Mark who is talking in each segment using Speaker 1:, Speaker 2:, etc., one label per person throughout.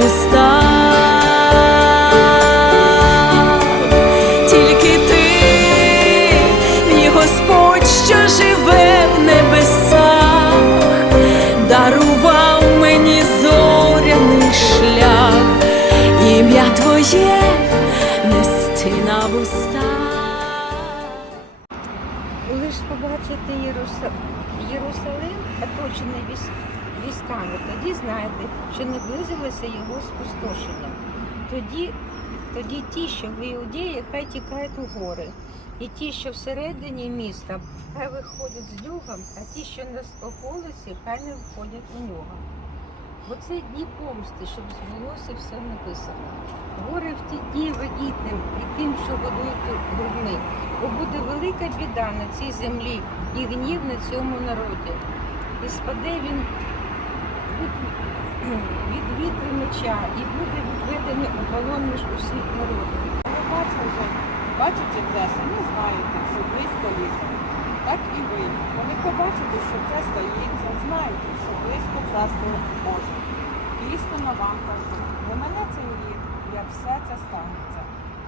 Speaker 1: вуста, тільки ти, мій Господь, що живе в небесах, дарував мені зоряний шлях, ім'я твоє нести на вустах.
Speaker 2: Лиш побачити Єрусалим, а точно військами, тоді знаєте, що наблизилося його спустошення. Тоді, тоді ті, що в Іудеї, хай тікають у гори, і ті, що всередині міста, хай виходять з люгом, а ті, що на стовполосі, хай не входять у нього. Бо це дні помсти, щоб збулося все написано. Горе в ті дні вагітним і тим, що годують грудьми, бо буде велика біда на цій землі і гнів на цьому народі. І спаде він від, вітру меча, і буде відведений у полон між усіх народів.
Speaker 3: Ви бачите, бачите це, самі знаєте, що близько літа. Так і ви. Коли побачите, що це стається, знаєте, що близько царство Боже. Істинно вам кажу, не мене цей рік, як все це станеться.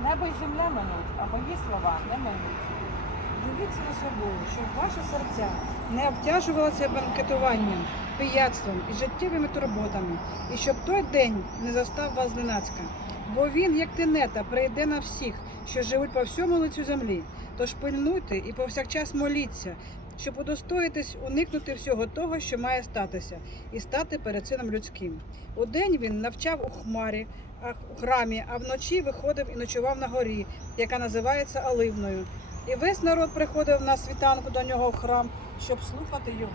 Speaker 3: Небо й земля минуть, а мої слова не минуть.
Speaker 4: Дивіться на собою, щоб ваше серця не обтяжувалося банкетуванням, пияцтвом і життєвими турботами, і щоб той день не застав вас зненацька. Бо він, як тенета, прийде на всіх, що живуть по всьому лицю землі. Тож пильнуйте і повсякчас моліться, щоб удостоїтесь уникнути всього того, що має статися, і стати перед сином людським. Удень він навчав у хмарі, у храмі, а вночі виходив і ночував на горі, яка називається Оливною. І весь народ приходив на світанку до нього в храм, щоб слухати його.